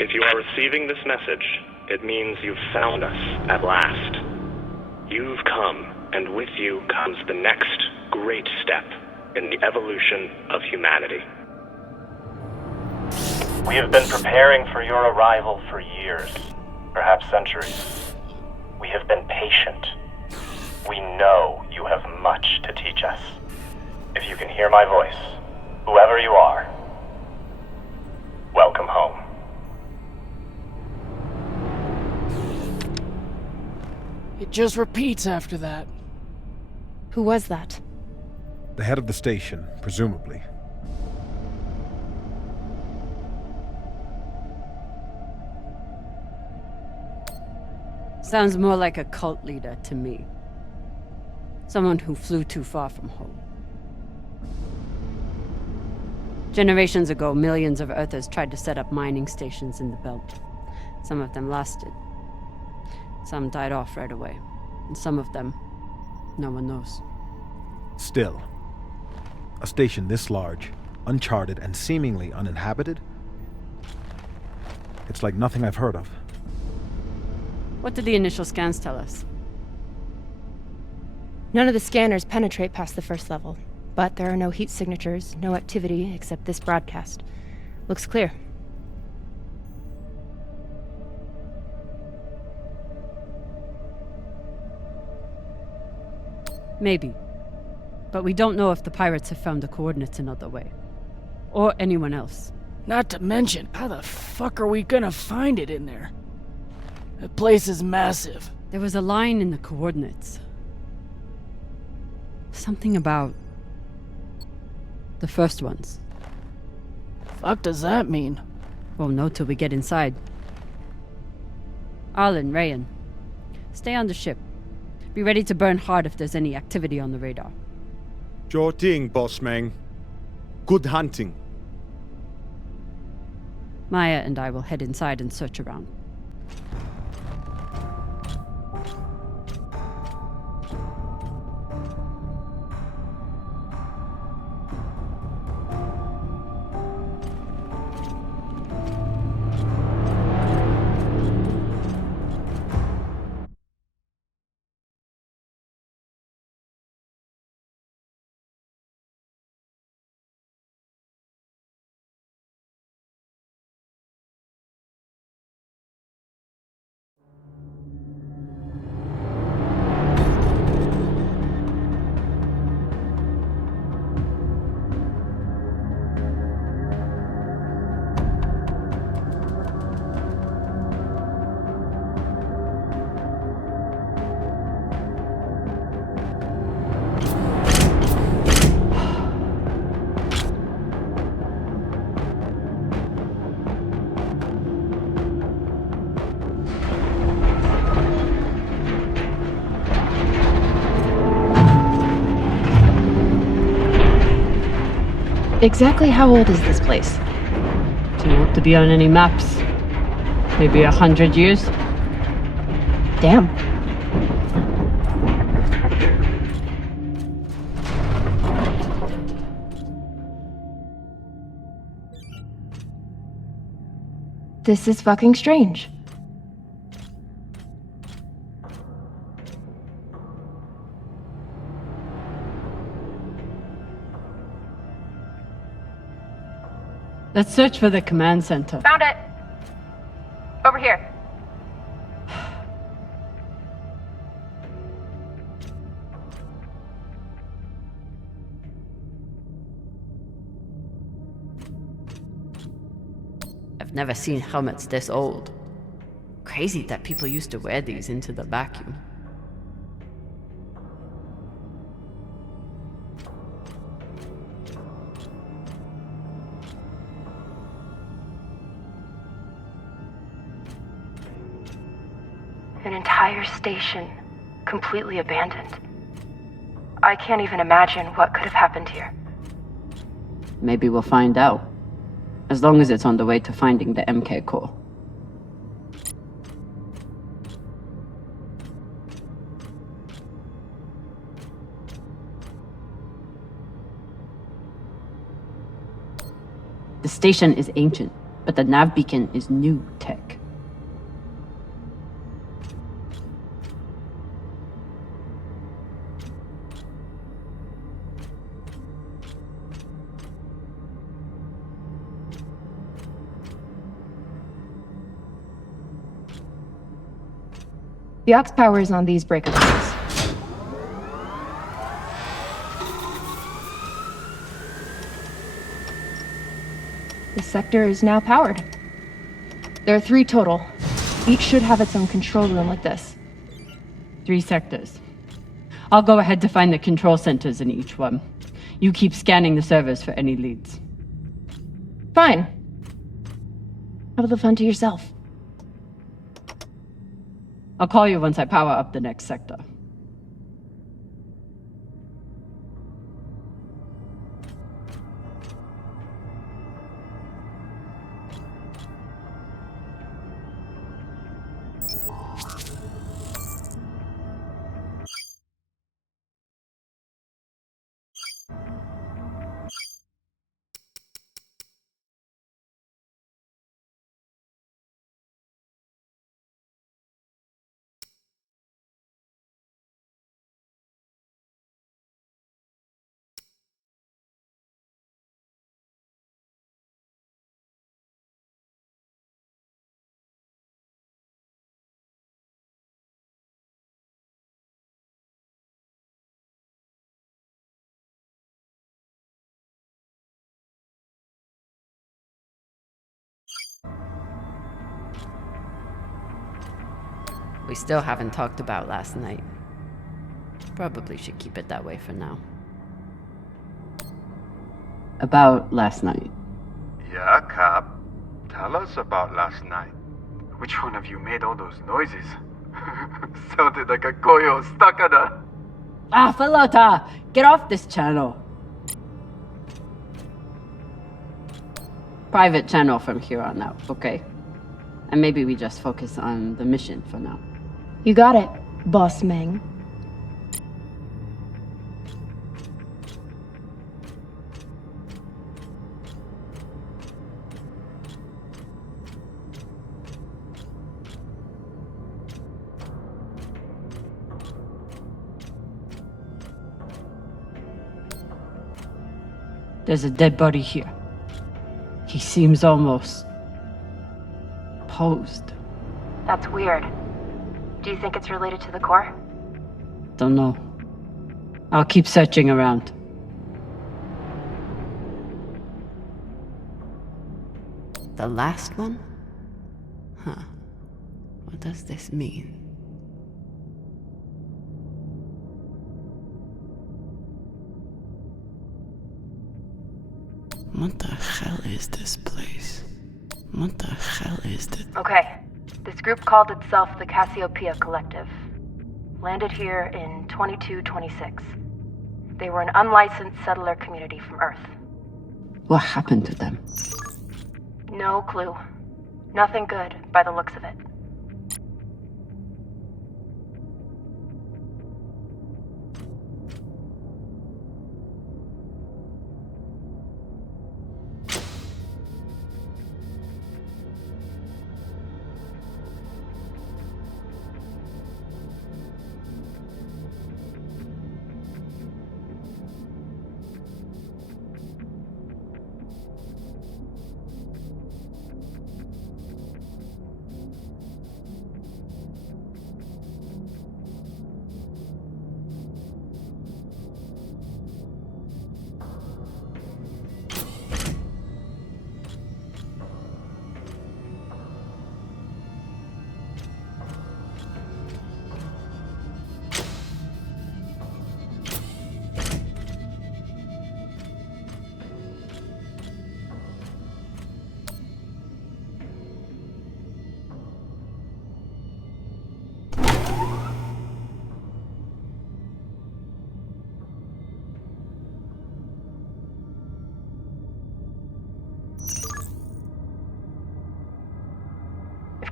If you are receiving this message, it means you've found us at last. You've come, and with you comes the next great step in the evolution of humanity. We have been preparing for your arrival for years, perhaps centuries. We have been patient. We know you have much to teach us. If you can hear my voice, whoever you are, welcome home. It just repeats after that. Who was that? The head of the station, presumably. Sounds more like a cult leader to me. Someone who flew too far from home. Generations ago, millions of Earthers tried to set up mining stations in the belt. Some of them lasted. Some died off right away. And some of them, no one knows. Still, a station this large, uncharted, and seemingly uninhabited? It's like nothing I've heard of. What did the initial scans tell us? None of the scanners penetrate past the first level, but there are no heat signatures, no activity except this broadcast. Looks clear. Maybe. But we don't know if the pirates have found the coordinates another way. Or anyone else. Not to mention, how the fuck are we gonna find it in there? The place is massive. There was a line in the coordinates. Something about the first ones. Fuck does that mean? Won't know till we get inside. Arlen, Rayan, stay on the ship. Be ready to burn hard if there's any activity on the radar. Sure thing, boss man. Good hunting. Maya and I will head inside and search around. Exactly how old is this place? Too old to be on any maps. Maybe 100 years? Damn. This is fucking strange. Let's search for the command center. Found it! Over here. I've never seen helmets this old. Crazy that people used to wear these into the vacuum. An entire station, completely abandoned. I can't even imagine what could have happened here. Maybe we'll find out. As long as it's on the way to finding the MK core. The station is ancient. But the nav beacon is new tech. The aux power is on these breakaways. This sector is now powered. There are 3 total. Each should have its own control room like this. 3 sectors. I'll go ahead to find the control centers in each one. You keep scanning the servers for any leads. Fine. Have the fun to yourself. I'll call you once I power up the next sector. We still haven't talked about last night. Probably should keep it that way for now. About last night. Yeah, Cap. Tell us about last night. Which one of you made all those noises? Sounded like a koyo stakada. Ah, Falota! Get off this channel! Private channel from here on out, okay? And maybe we just focus on the mission for now. You got it, Boss Meng. There's a dead body here. He seems almost posed. That's weird. Do you think it's related to the core? Don't know. I'll keep searching around. The last one? Huh. What does this mean? What the hell is this place? What the hell is this? Okay. This group called itself the Cassiopeia Collective. Landed here in 2226. They were an unlicensed settler community from Earth. What happened to them? No clue. Nothing good, by the looks of it.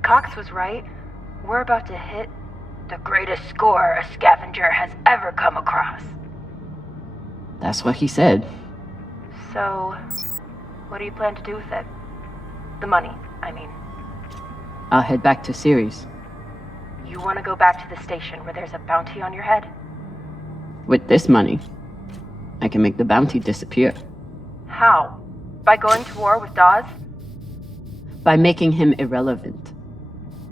Cox was right. We're about to hit the greatest score a scavenger has ever come across. That's what he said. So, what do you plan to do with it? The money, I mean. I'll head back to Series. You want to go back to the station where there's a bounty on your head? With this money, I can make the bounty disappear. How? By going to war with Dawes? By making him irrelevant.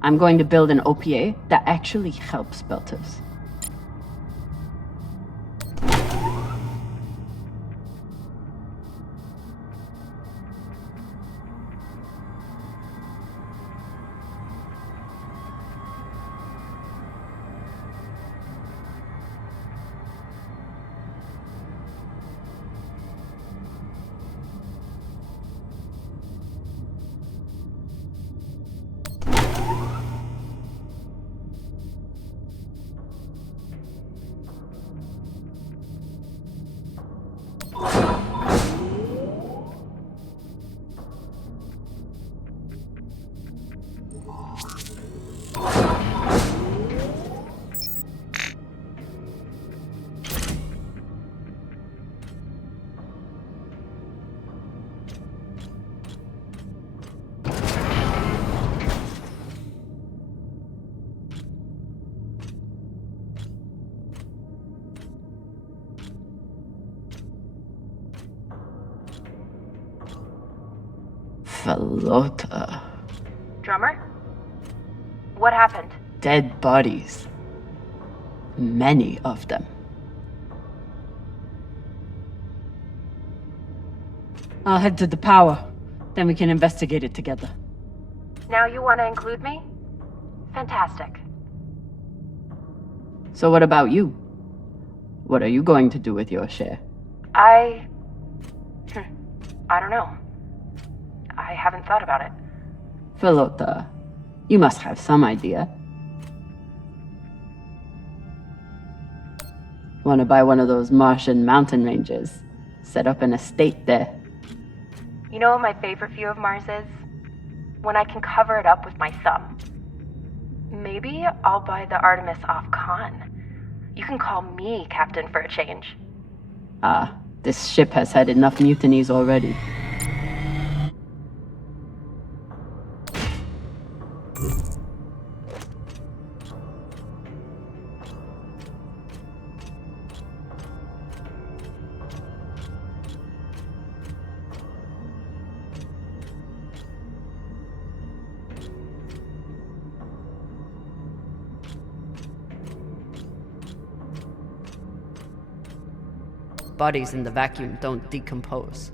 I'm going to build an OPA that actually helps Belters. Falota. Drummer? What happened? Dead bodies. Many of them. I'll head to the power. Then we can investigate it together. Now you want to include me? Fantastic. So what about you? What are you going to do with your share? I don't know. I haven't thought about it. Falota, you must have some idea. Want to buy one of those Martian mountain ranges? Set up an estate there. You know what my favorite view of Mars is? When I can cover it up with my thumb. Maybe I'll buy the Artemis off Khan. You can call me captain for a change. This ship has had enough mutinies already. Bodies in the vacuum don't decompose.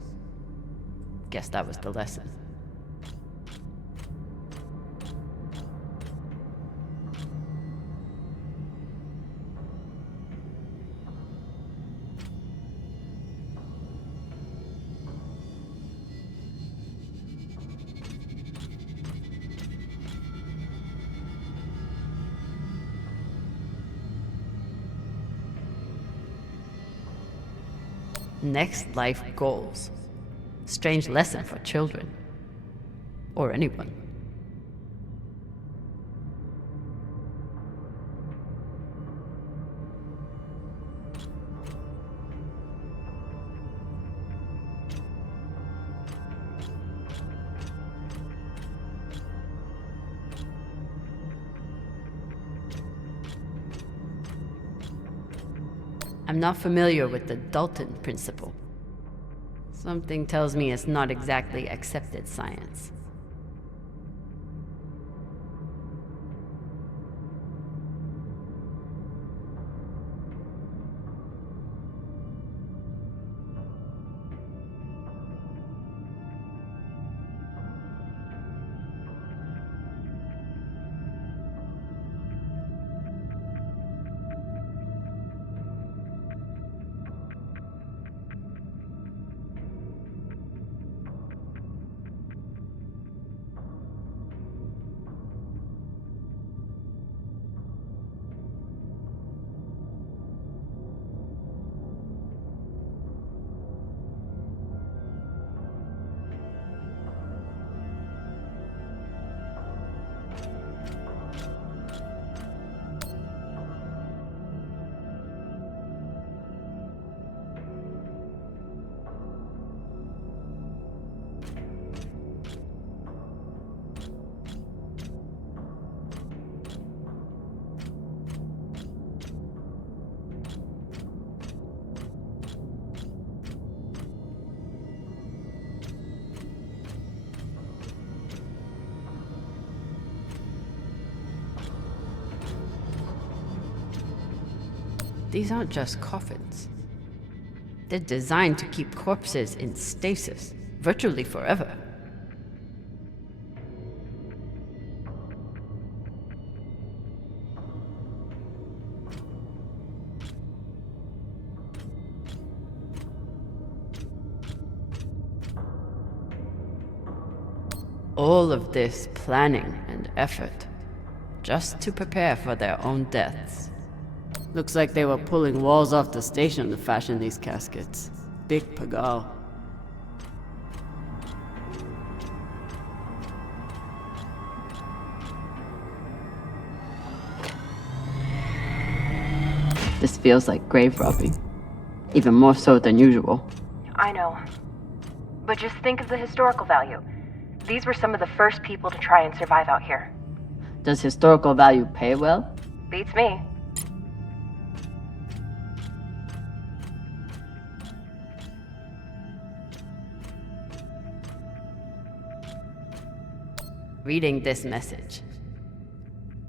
Guess that was the lesson. Next life goals. Strange lesson for children. Or anyone. I'm not familiar with the Dalton principle. Something tells me it's not exactly accepted science. these aren't just coffins. They're designed to keep corpses in stasis, virtually forever. All of this planning and effort, just to prepare for their own deaths. Looks like they were pulling walls off the station to fashion these caskets. Big pagal. This feels like grave robbing. Even more so than usual. I know. But just think of the historical value. These were some of the first people to try and survive out here. Does historical value pay well? Beats me. Reading this message,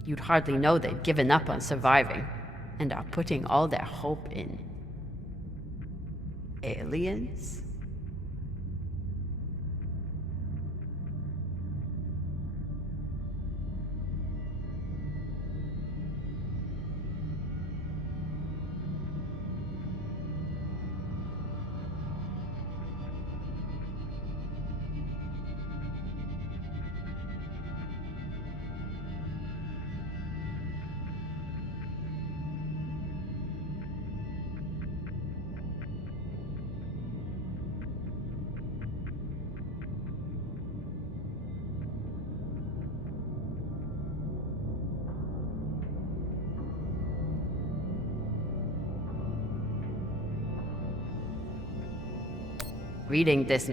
you'd hardly know they've given up on surviving and are putting all their hope in aliens? Reading this.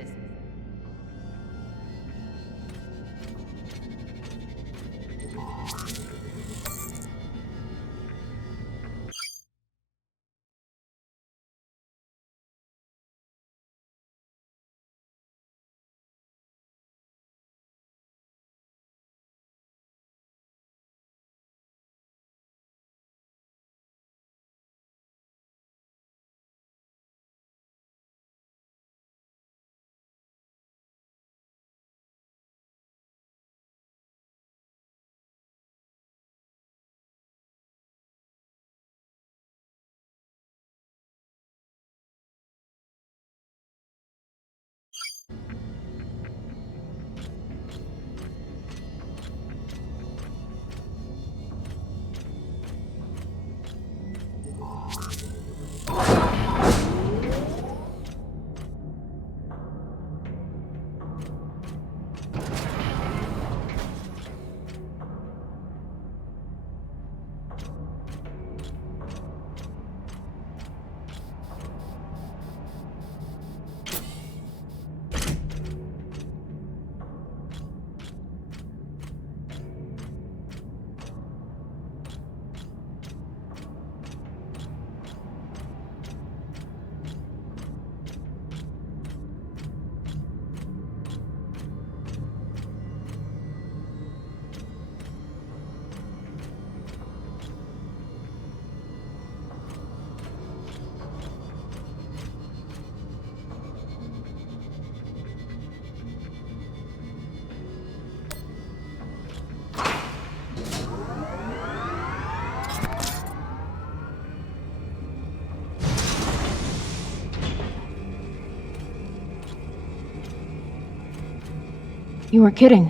You were kidding.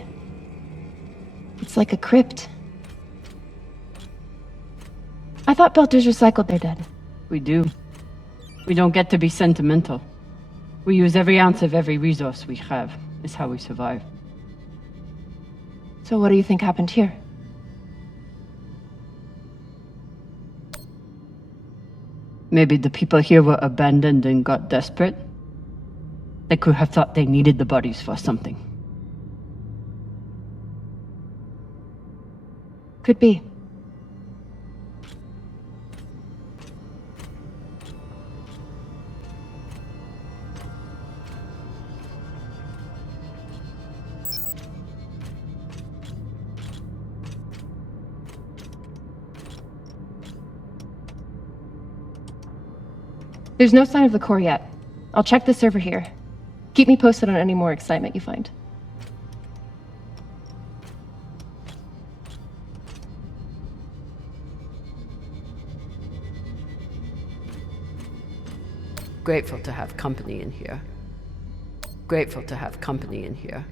It's like a crypt. I thought Belters recycled their dead. We do. We don't get to be sentimental. We use every ounce of every resource we have. It's how we survive. So what do you think happened here? Maybe the people here were abandoned and got desperate. They could have thought they needed the bodies for something. Could be. There's no sign of the core yet. I'll check the server here. Keep me posted on any more excitement you find. Grateful to have company in here. Grateful to have company in here.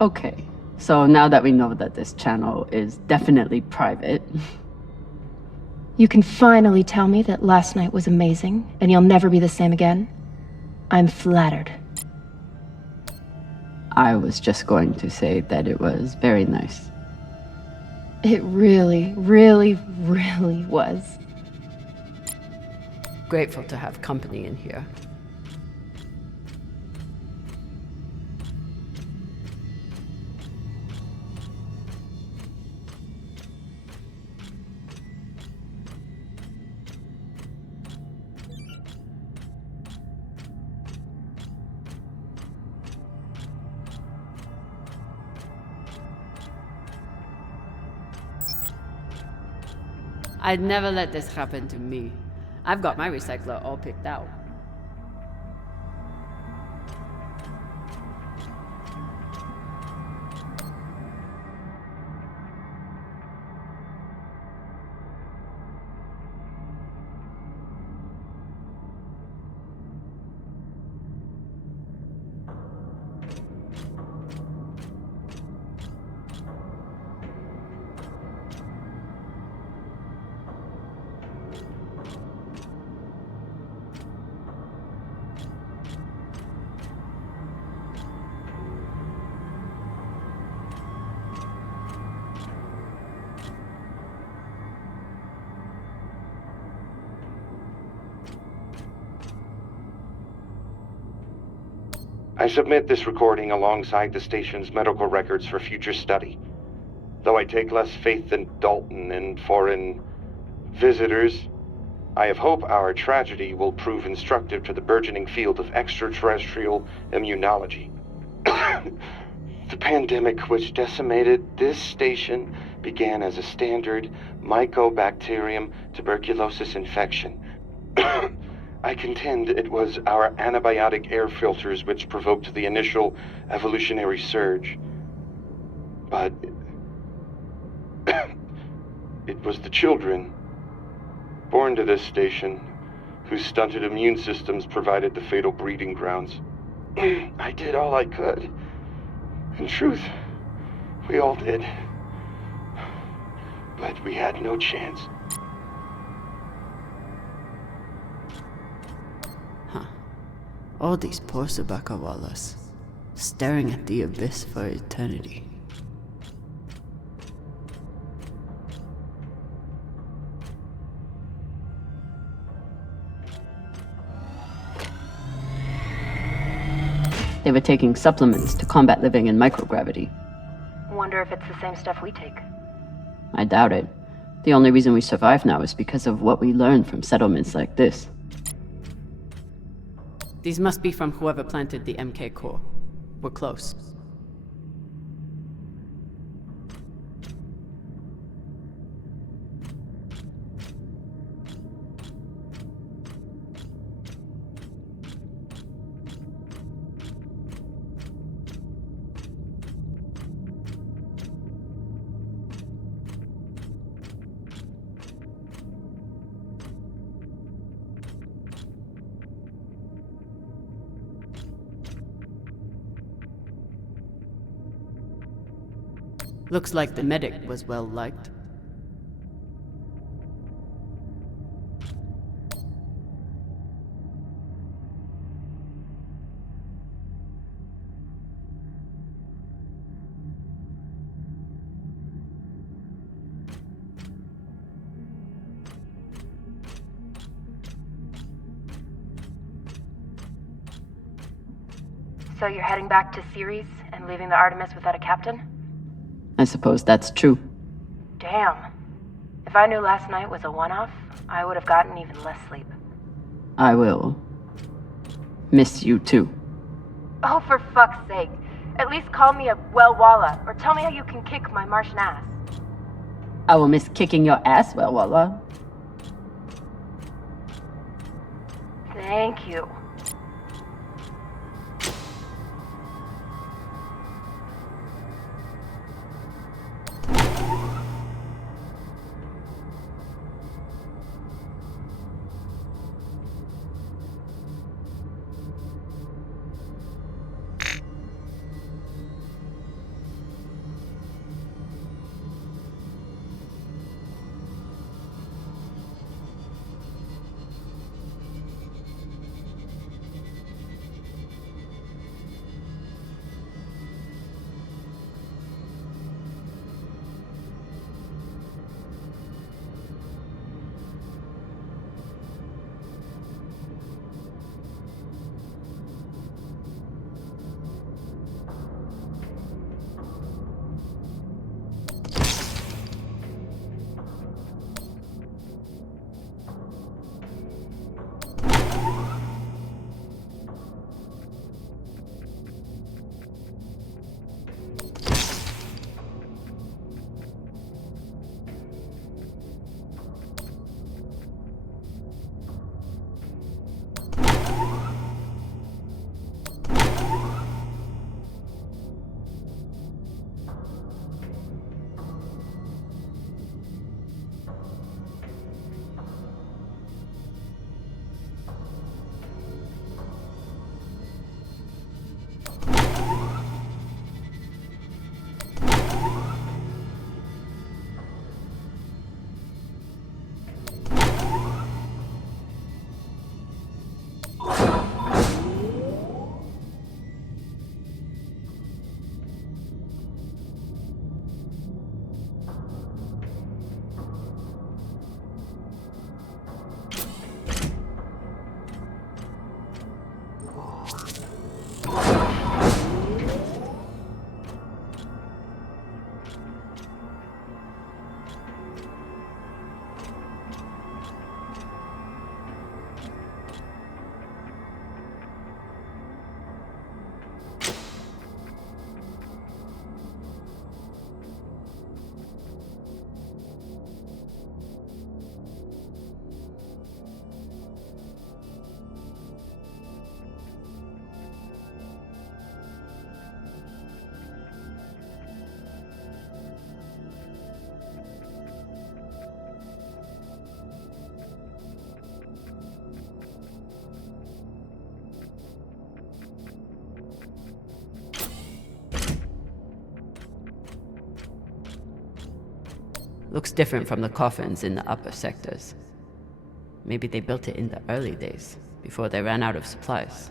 Okay, so now that we know that this channel is definitely private... You can finally tell me that last night was amazing, and you'll never be the same again? I'm flattered. I was just going to say that it was very nice. It really, really, really was. Grateful to have company in here. I'd never let this happen to me. I've got my recycler all picked out. I submit this recording alongside the station's medical records for future study. Though I take less faith in Dalton and foreign visitors, I have hope our tragedy will prove instructive to the burgeoning field of extraterrestrial immunology. The pandemic which decimated this station began as a standard Mycobacterium tuberculosis infection. I contend it was our antibiotic air filters which provoked the initial evolutionary surge. But it was the children born to this station whose stunted immune systems provided the fatal breeding grounds. I did all I could. In truth, we all did. But we had no chance. All these poor Sabakawalas, staring at the abyss for eternity. They were taking supplements to combat living in microgravity. Wonder if it's the same stuff we take. I doubt it. The only reason we survive now is because of what we learned from settlements like this. These must be from whoever planted the MK core. We're close. Looks like the medic was well liked. So you're heading back to Ceres and leaving the Artemis without a captain? I suppose that's true. Damn. If I knew last night was a one-off, I would have gotten even less sleep. I will miss you too. Oh, for fuck's sake. At least call me a well-walla, or tell me how you can kick my Martian ass. I will miss kicking your ass, well, Walla. Thank you. Looks different from the coffins in the upper sectors. Maybe they built it in the early days, before they ran out of supplies.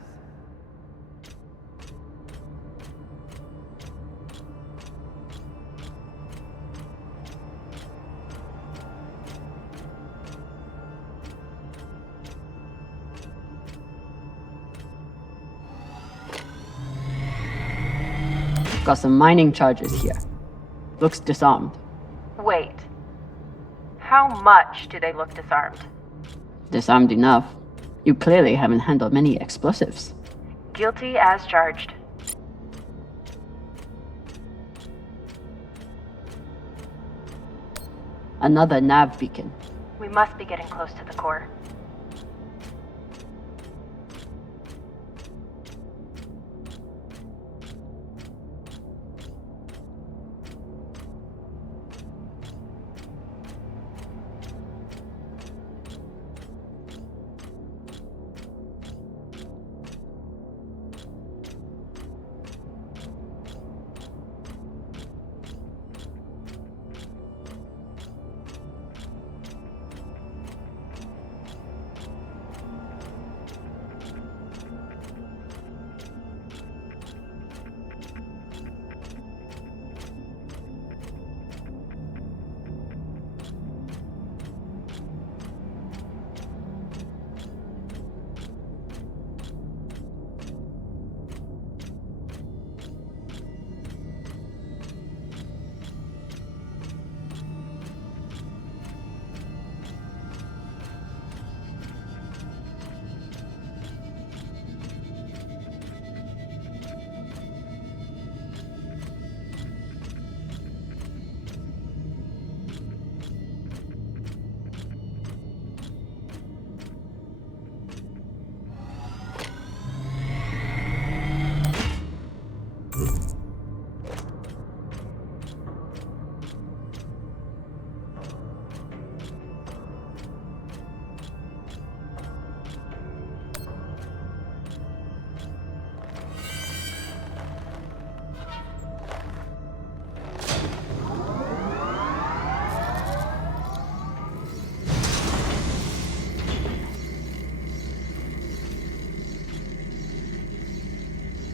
Got some mining charges here. Looks disarmed. Wait. How much do they look disarmed? Disarmed enough. You clearly haven't handled many explosives. Guilty as charged. Another nav beacon. We must be getting close to the core.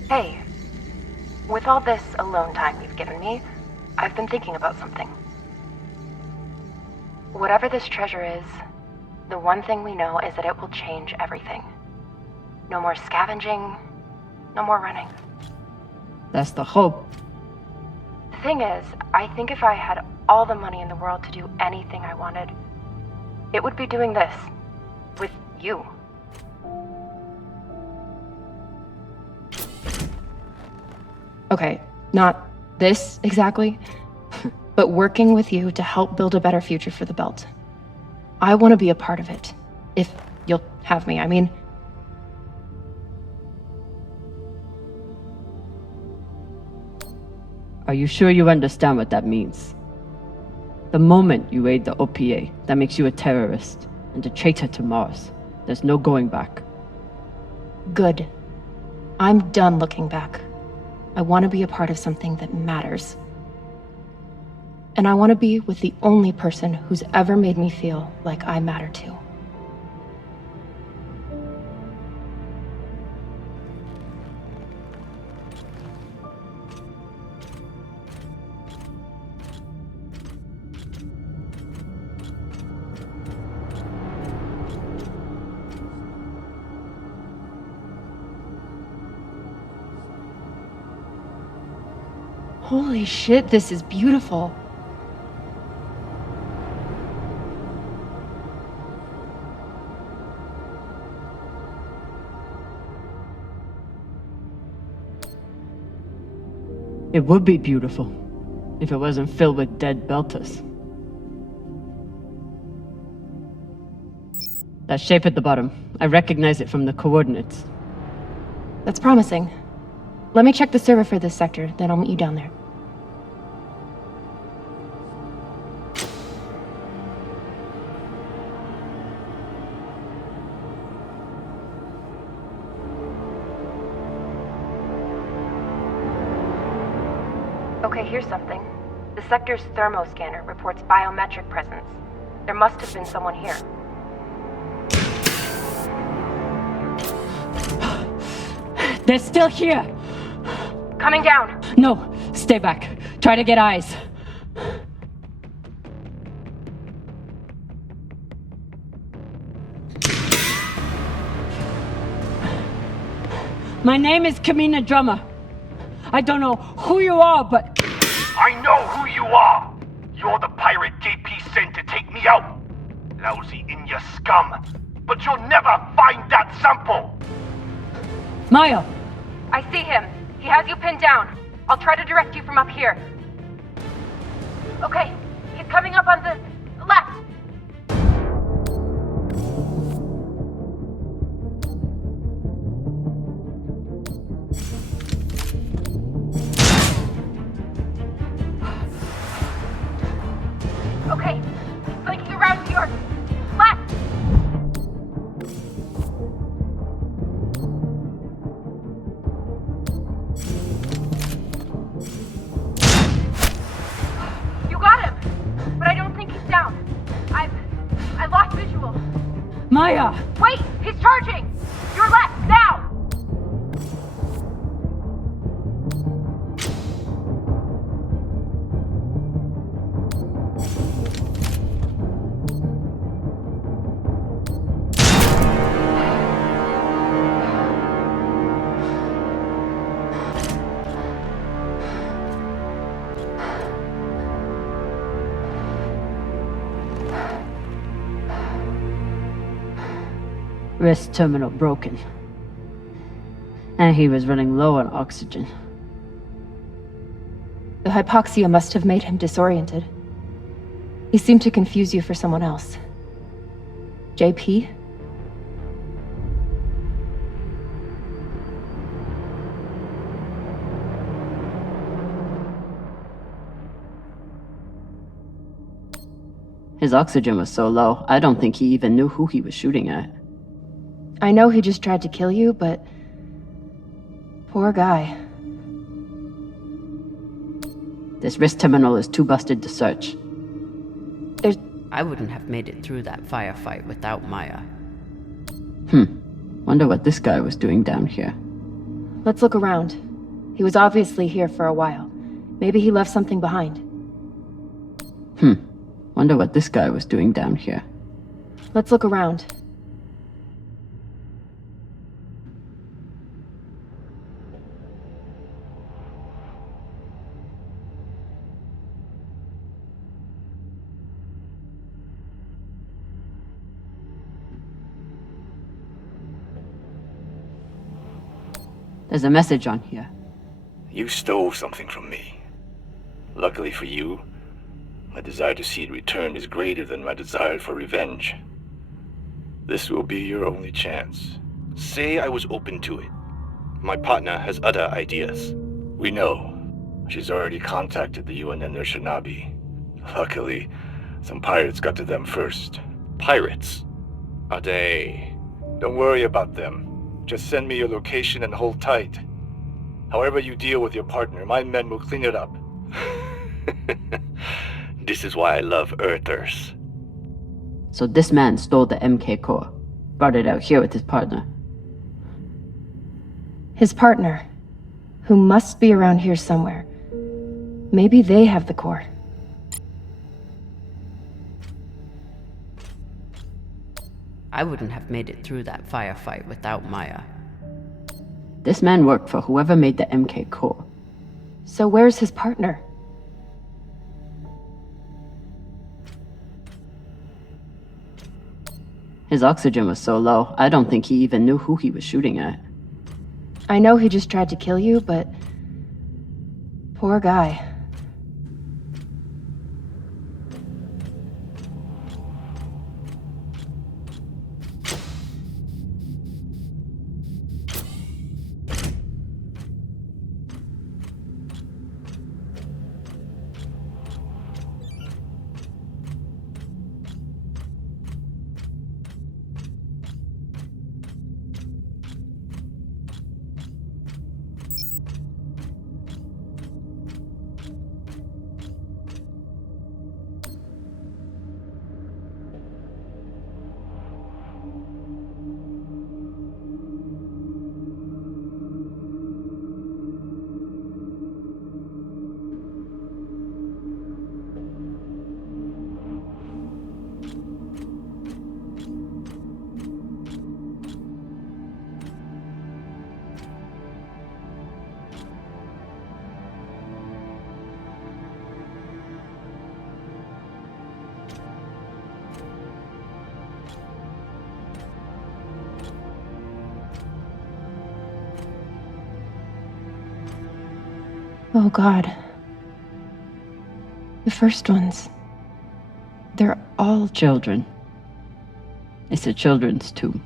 Hey, with all this alone time you've given me, I've been thinking about something. Whatever this treasure is, the one thing we know is that it will change everything. No more scavenging, no more running. That's the hope. The thing is, I think if I had all the money in the world to do anything I wanted, it would be doing this. With you. Okay, not this exactly, but working with you to help build a better future for the Belt. I want to be a part of it. If you'll have me, I mean. Are you sure you understand what that means? The moment you aid the OPA, that makes you a terrorist and a traitor to Mars. There's no going back. Good. I'm done looking back. I want to be a part of something that matters. And I want to be with the only person who's ever made me feel like I matter too. Holy shit, this is beautiful. It would be beautiful if it wasn't filled with dead Belters. That shape at the bottom, I recognize it from the coordinates. That's promising. Let me check the server for this sector, then I'll meet you down there. Okay, here's something. The sector's thermoscanner reports biometric presence. There must have been someone here. They're still here! Coming down! No, stay back. Try to get eyes. My name is Kamine Drammer. I don't know who you are, but... I know who you are! You're the pirate JP sent to take me out! Lousy in your scum! But you'll never find that sample! Maya! I see him. He has you pinned down. I'll try to direct you from up here. Okay, he's coming up on the left. Okay, he's blinking around to your left. You got him, but I don't think he's down. I lost visual. Maya! Wait, he's charging. Your left, now. Wrist terminal broken. And he was running low on oxygen. The hypoxia must have made him disoriented. He seemed to confuse you for someone else. JP? His oxygen was so low, I don't think he even knew who he was shooting at. I know he just tried to kill you, but... poor guy. This wrist terminal is too busted to search. I wouldn't have made it through that firefight without Maya. Wonder what this guy was doing down here. Let's look around. He was obviously here for a while. Maybe he left something behind. Wonder what this guy was doing down here. Let's look around. There's a message on here. You stole something from me. Luckily for you, my desire to see it returned is greater than my desire for revenge. This will be your only chance. Say I was open to it. My partner has other ideas. We know. She's already contacted the UN and their shinabi. Luckily, some pirates got to them first. Pirates? Are they? Don't worry about them. Just send me your location and hold tight. However you deal with your partner, my men will clean it up. This is why I love Earthers. So this man stole the MK core, brought it out here with his partner. His partner, who must be around here somewhere. Maybe they have the core. I wouldn't have made it through that firefight without Maya. This man worked for whoever made the MK core. So where's his partner? His oxygen was so low, I don't think he even knew who he was shooting at. I know he just tried to kill you, but... poor guy. Oh God. The first ones. They're all Children. It's a children's tomb.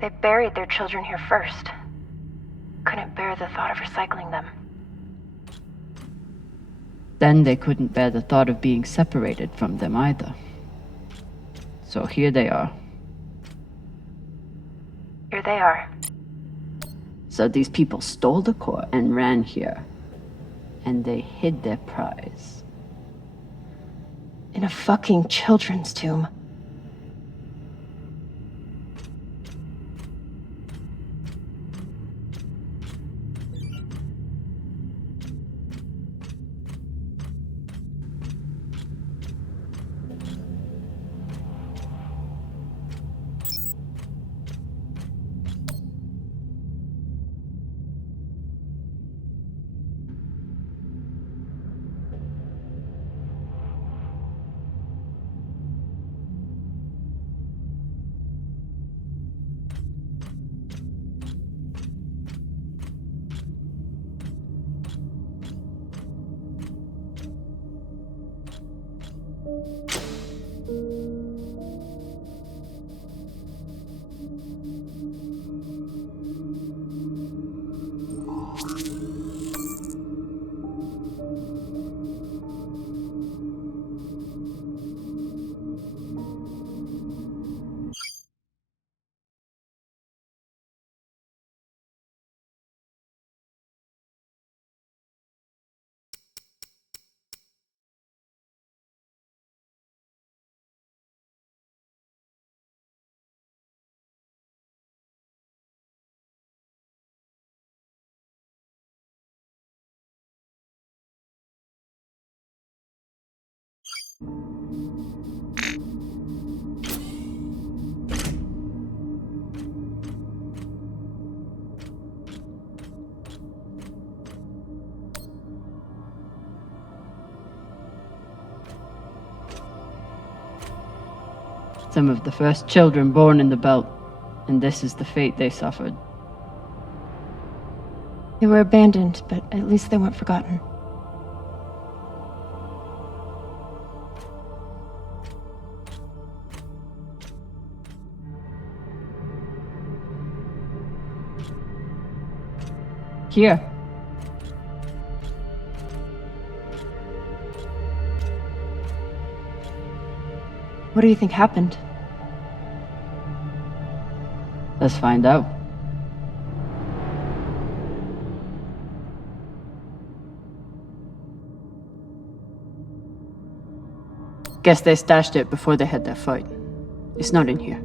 They buried their children here first. Couldn't bear the thought of recycling them. Then they couldn't bear the thought of being separated from them either. So here they are. Here they are. So these people stole the core and ran here. And they hid their prize. In a fucking children's tomb. Some of the first children born in the belt, and this is the fate they suffered. They were abandoned, but at least they weren't forgotten. Here. What do you think happened? Let's find out. Guess they stashed it before they had their fight. It's not in here.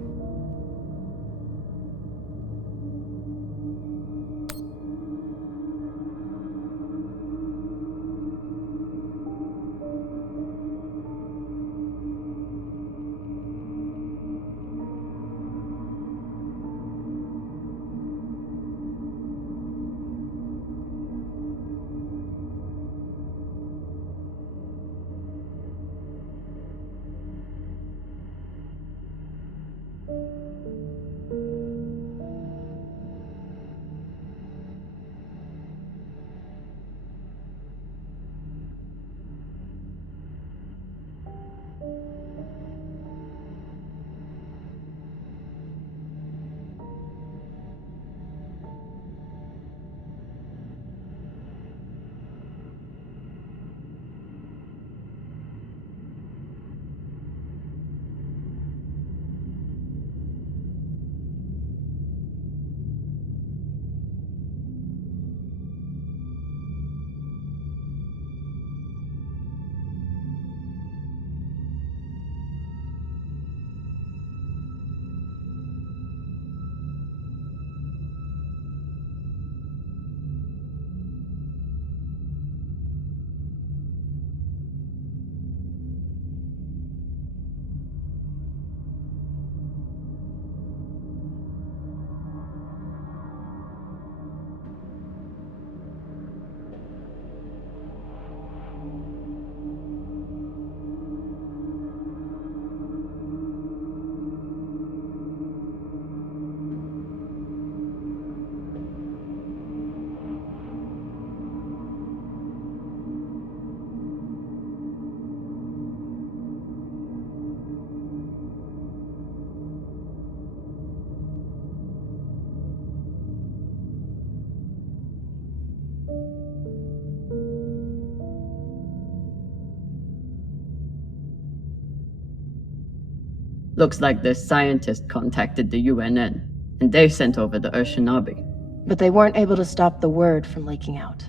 Looks like this scientist contacted the UNN, and they sent over the Urshinabi. But they weren't able to stop the word from leaking out.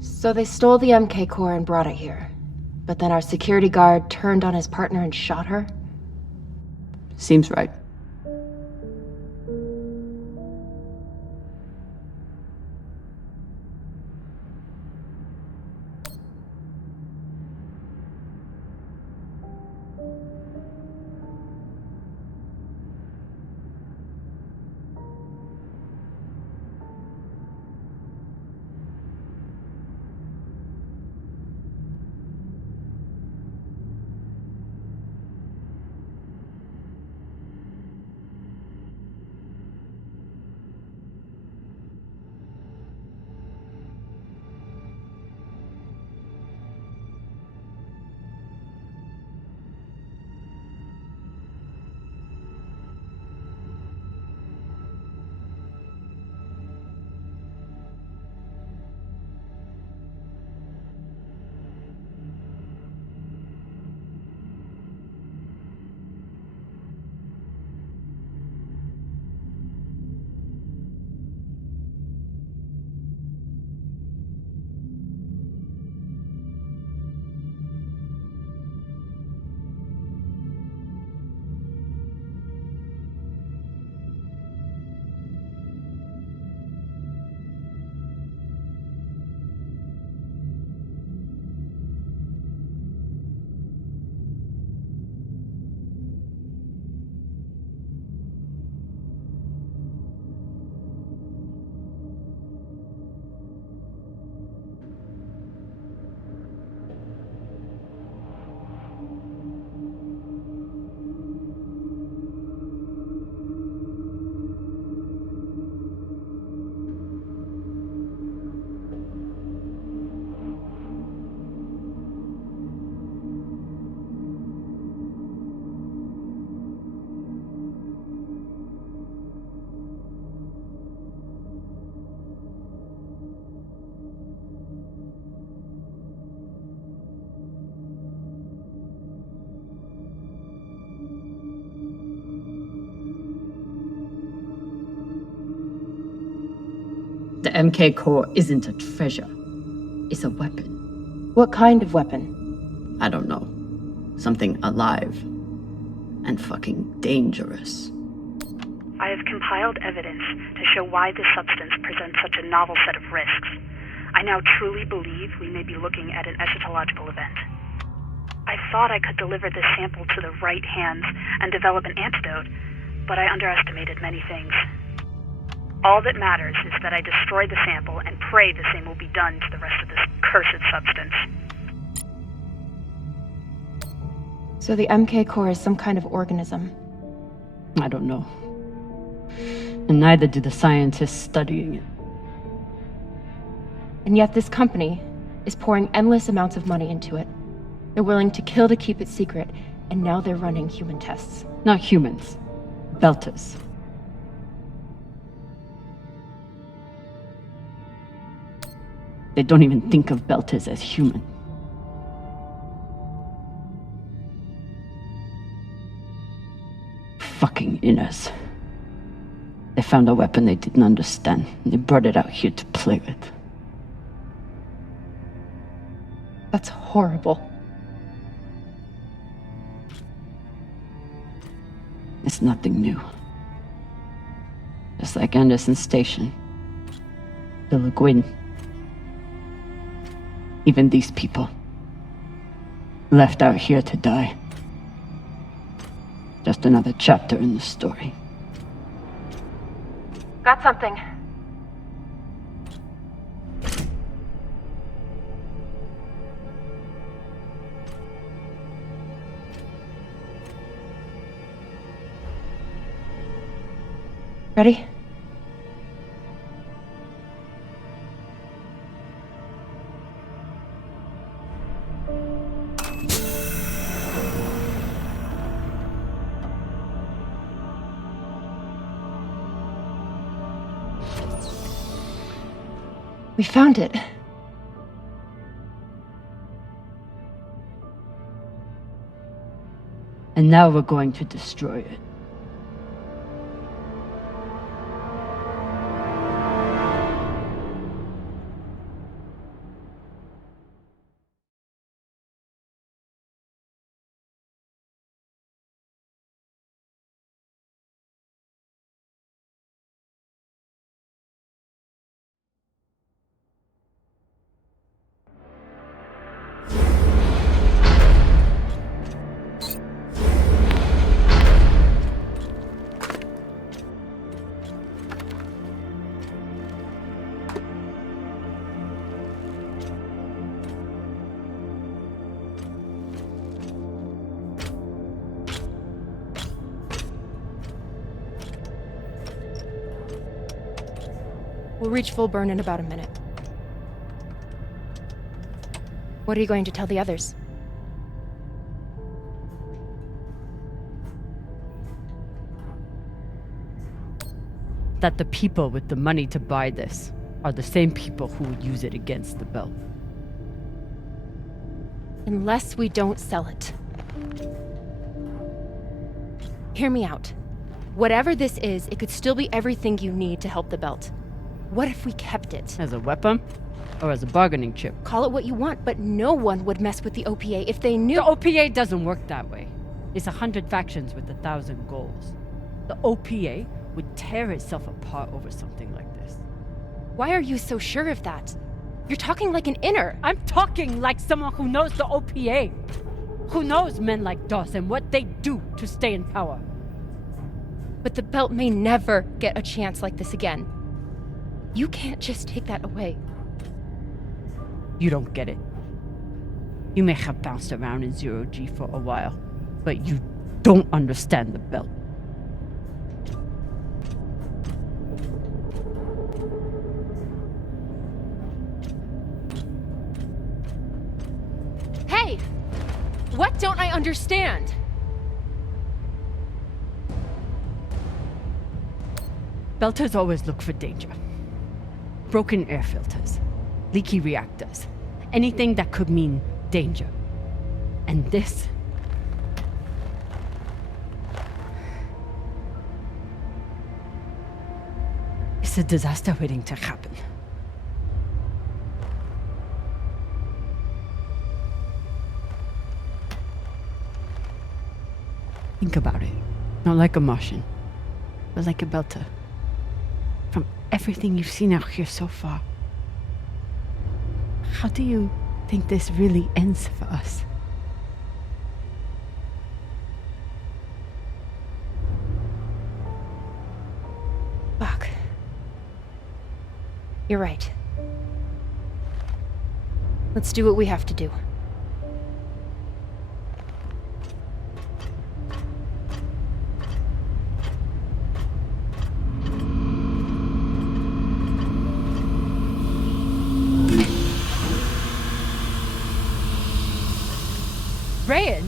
So they stole the MK core and brought it here. But then our security guard turned on his partner and shot her? Seems right. The MK core isn't a treasure. It's a weapon. What kind of weapon? I don't know. Something alive. And fucking dangerous. I have compiled evidence to show why this substance presents such a novel set of risks. I now truly believe we may be looking at an eschatological event. I thought I could deliver this sample to the right hands and develop an antidote, but I underestimated many things. All that matters is that I destroy the sample and pray the same will be done to the rest of this cursed substance. So the MK core is some kind of organism. I don't know. And neither do the scientists studying it. And yet this company is pouring endless amounts of money into it. They're willing to kill to keep it secret, and now they're running human tests. Not humans. Belters. They don't even think of Belters as human. Fucking inners. They found a weapon they didn't understand, and they brought it out here to play with. That's horrible. It's nothing new. Just like Anderson Station. The Laguin. Even these people. Left out here to die. Just another chapter in the story. Got something. Ready? We found it. And now we're going to destroy it. We'll reach full burn in about a minute. What are you going to tell the others? That the people with the money to buy this are the same people who would use it against the belt. Unless we don't sell it. Hear me out. Whatever this is, it could still be everything you need to help the belt. What if we kept it? As a weapon? Or as a bargaining chip? Call it what you want, but no one would mess with the OPA if they knew— The OPA doesn't work that way. It's 100 factions with 1,000 goals. The OPA would tear itself apart over something like this. Why are you so sure of that? You're talking like an inner. I'm talking like someone who knows the OPA. Who knows men like Doss and what they do to stay in power. But the belt may never get a chance like this again. You can't just take that away. You don't get it. You may have bounced around in 0G for a while, but you don't understand the belt. Hey! What don't I understand? Belters always look for danger. Broken air filters, leaky reactors, anything that could mean danger. And this... it's a disaster waiting to happen. Think about it. Not like a Martian, but like a Belter. From everything you've seen out here so far, how do you think this really ends for us? Fuck. You're right. Let's do what we have to do. Rayan,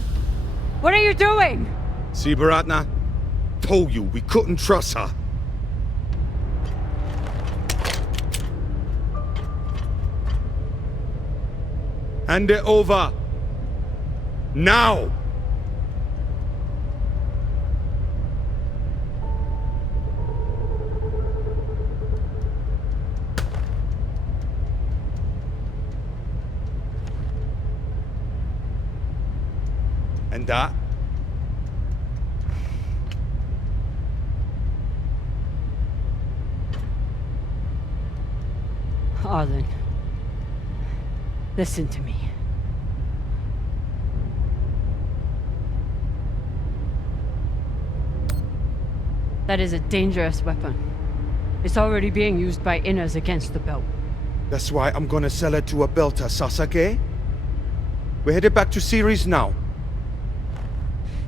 what are you doing? See, Baratna? Told you we couldn't trust her. Hand it over. Now! And that? Arlen, listen to me. That is a dangerous weapon. It's already being used by inners against the belt. That's why I'm gonna sell it to a belter, Sasake. We're headed back to Series now.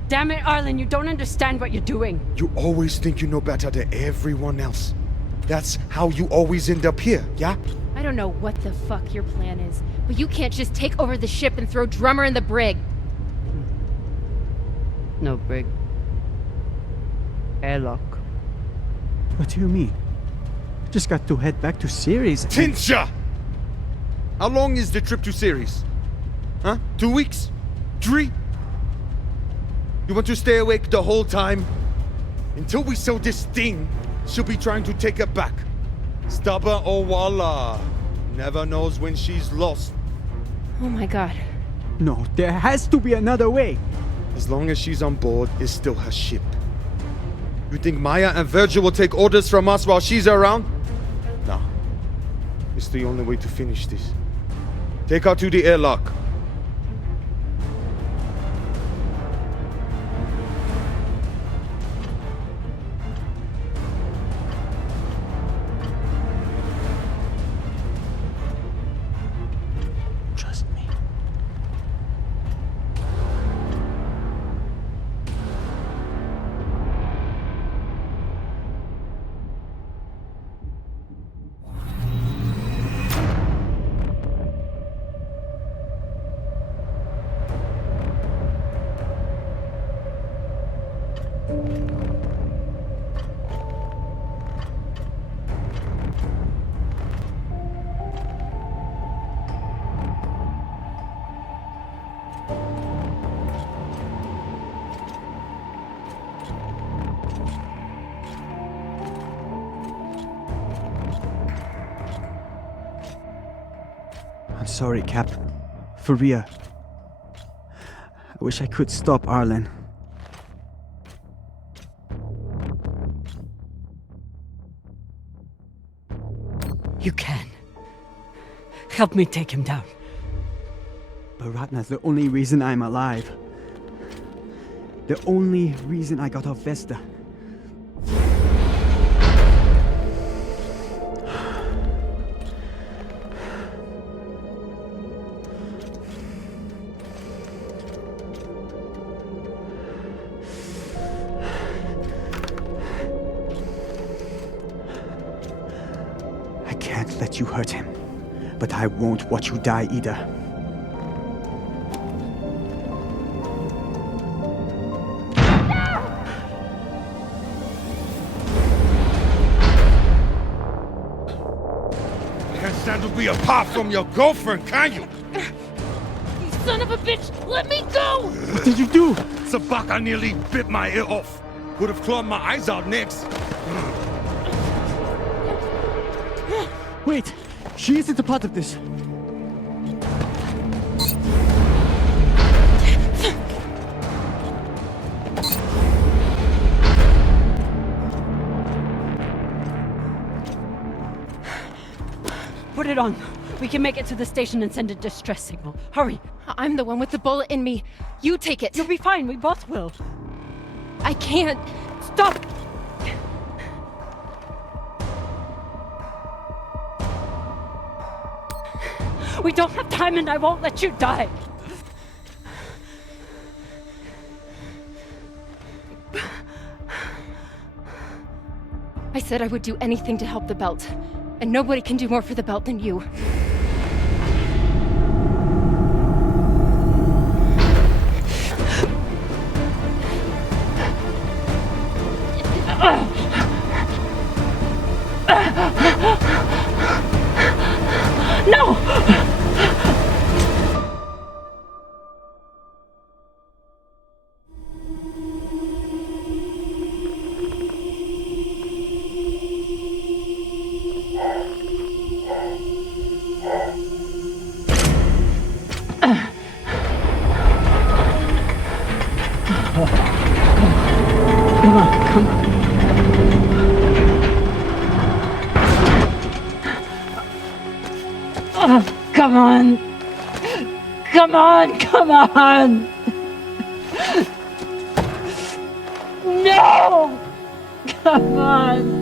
Damn it, Arlen, you don't understand what you're doing. You always think you know better than everyone else. That's how you always end up here, yeah? I don't know what the fuck your plan is, but you can't just take over the ship and throw Drummer in the brig. No brig. Airlock. What do you mean? Just got to head back to Series. Tinsha! How long is the trip to Series? Huh? 2 weeks? 3? You want to stay awake the whole time? Until we sell this thing, she'll be trying to take it back. Stubborn Owala. Never knows when she's lost. Oh my god. No, there has to be another way. As long as she's on board, it's still her ship. You think Maya and Virgil will take orders from us while she's around? No. It's the only way to finish this. Take her to the airlock. Trust me. I'm sorry, Cap. For real. I wish I could stop Arlen. You can. Help me take him down. Baratna's the only reason I'm alive. The only reason I got off Vesta. I can't let you hurt him, but I won't watch you die either. Can't stand to be apart from your girlfriend, can you? You son of a bitch! Let me go! What did you do? Sabaka nearly bit my ear off. Would have clawed my eyes out next. Wait, she isn't a part of this. Put it on. We can make it to the station and send a distress signal. Hurry. I'm the one with the bullet in me. You take it. You'll be fine. We both will. I can't. Stop! We don't have time and I won't let you die. I said I would do anything to help the belt. And nobody can do more for the belt than you. No! Come on! Come on! Come on! No! Come on!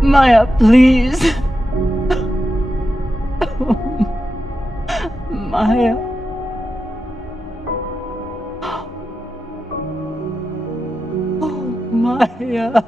Maya, please. Maya. Oh, Maya.